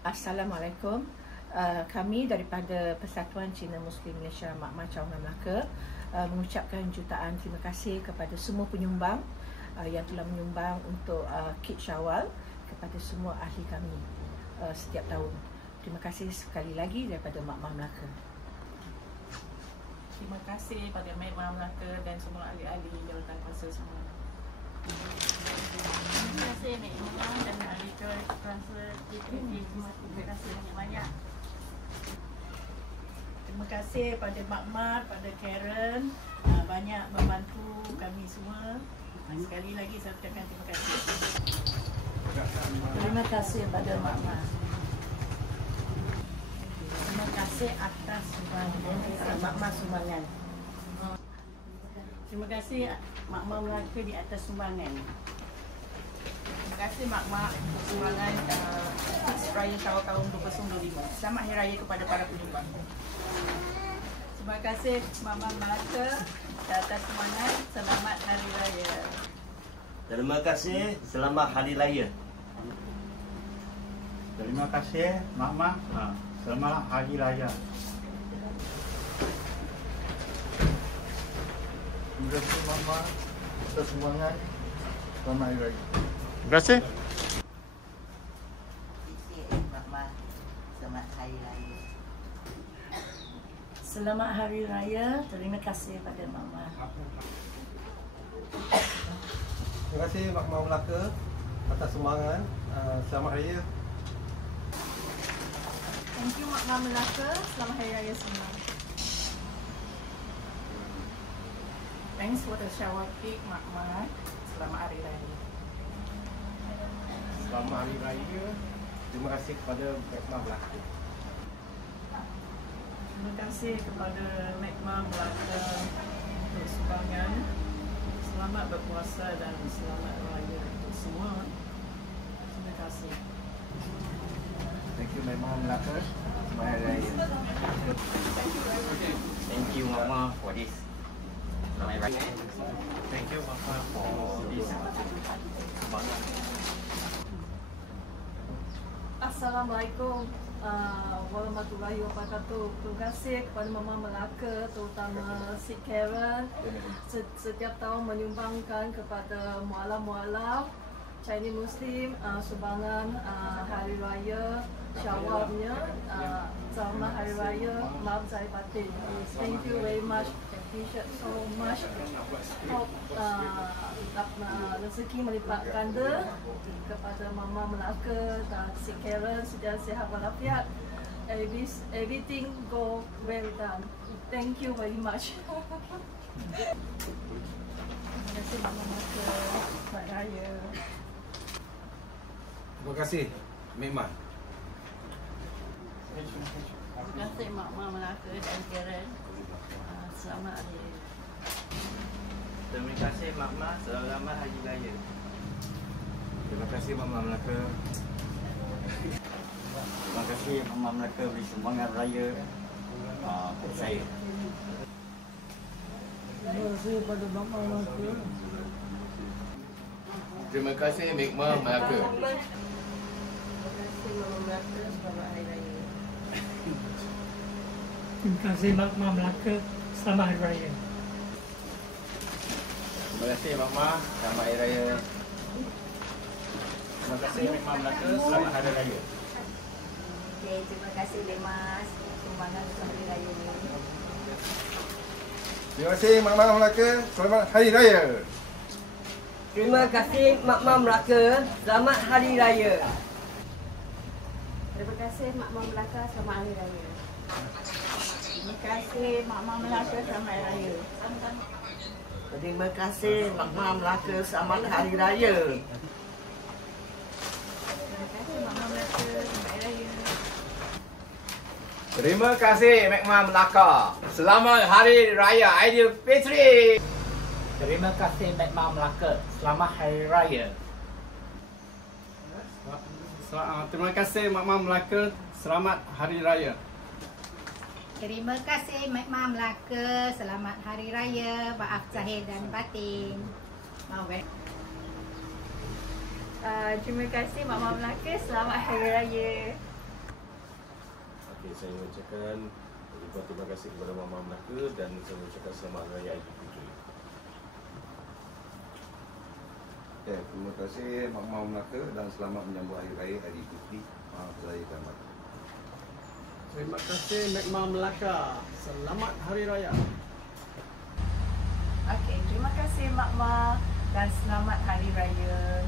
Assalamualaikum. Kami daripada Persatuan Cina Muslim Malaysia Mak Cawangan Melaka mengucapkan jutaan terima kasih kepada semua penyumbang yang telah menyumbang untuk kit Syawal kepada semua ahli kami setiap tahun. Terima kasih sekali lagi daripada Mak Melaka. Terima kasih pada Mak Melaka dan semua ahli-ahli jawatan kuasa semua. Terima kasih Mak dan ahli transfer JPT. Terima kasih banyak-banyak. Terima kasih pada Mak, pada Karen, banyak membantu kami semua. Sekali lagi saya ucapkan terima kasih. Terima kasih pada Mak. Terima kasih atas sumbangan sumbangan. Terima kasih Mak Melaka di atas sumbangan. Terima kasih Mak untuk sumbangan Raya Syawal tahun 2025. Selamat Hari Raya kepada para penyumbang. Terima kasih Mak Melaka di atas sumbangan. Selamat Hari Raya. Terima kasih, selamat Hari Raya. Terima kasih Mak. Selamat Hari Raya. Terima kasih Mak atas sumbangan. Selamat Hari Raya. Terima kasih. Mak, selamat Hari Raya. Selamat Hari Raya. Terima kasih pada Mak. Terima kasih Mak Melaka atas sumbangan. Selamat Hari Raya. Thank you Mak Melaka. Selamat Hari Raya semua. Thanks for the shower cake Mak. Selamat Hari Raya. Selamat Hari Raya. Terima kasih kepada Mak Melaka. Terima kasih kepada Mak Melaka untuk sumbangan. Selamat berpuasa dan selamat raya untuk semua. Terima kasih. Thank you Mak Melaka. Selamat Hari Raya. Thank you Mama for this. Selamat Hari Raya. Thank you Mama for this. Assalamualaikum warahmatullahi wabarakatuh. Terima kasih kepada Mama Melaka, terutama si Karen, setiap tahun menyumbangkan kepada mualaf-mualaf Chinese Muslim sumbangan Hari Raya Syawalnya. Selamat Hari Raya, maaf zahir batin. Thank you very much. Appreciate so much. Hope rezeki melipat ganda kepada Mama Melaka dan si Karen, sedia sihat walafiat. Everything go well done. Thank you very much. Terima kasih Mama Melaka. Selamat Raya. Terima kasih Mak. Terima kasih Mak Melaka dan Karen. Selamat Hari Raya. Terima kasih Mak, selamat Hari Raya. Terima kasih Mak Melaka. Terima kasih Mak Melaka beri sumbangan raya saya. Terima kasih pada Mama Melaka. Terima kasih Mak Melaka. Terima kasih Mama Melaka. Selamat Hari Raya. Terima kasih Mak Melaka. Selamat Hari Raya. Terima kasih Mama. Selamat Hari Raya. Terima kasih Mak Melaka. Selamat Hari Raya. Okay, terima kasih Lemas sumbangan untuk Hari Raya ni. Terima kasih Mak Melaka. Selamat Hari Raya. Terima kasih Mak Melaka. Selamat Hari Raya. Terima kasih Mak Melaka. Selamat Hari Raya. Terima kasih Mak Melaka. Selamat Hari Raya. Terima kasih Mak Melaka. Selamat Hari Raya. Terima kasih Mak Melaka. Selamat Hari Raya. Terima kasih Mak Melaka. Selamat Hari Raya Aidilfitri. Terima kasih Mak Melaka. Selamat Hari Raya. Terima kasih Mak Melaka. Selamat Hari Raya. Terima kasih Mak Melaka. Selamat Hari Raya. Maaf zahir dan batin. Maaf. Terima kasih Mak Melaka. Selamat Hari Raya. Okey, saya mengucapkan ribuan terima kasih kepada Mak Mak Melaka dan saya mengucapkan selamat Hari Raya Aidilfitri. Okay, terima kasih Mak Mak Melaka dan selamat menyambut Hari Raya Aidilfitri. Maaf saya dan batin. Terima kasih Mak Mak Melaka. Selamat Hari Raya. Okey, terima kasih Mak Mak dan selamat Hari Raya.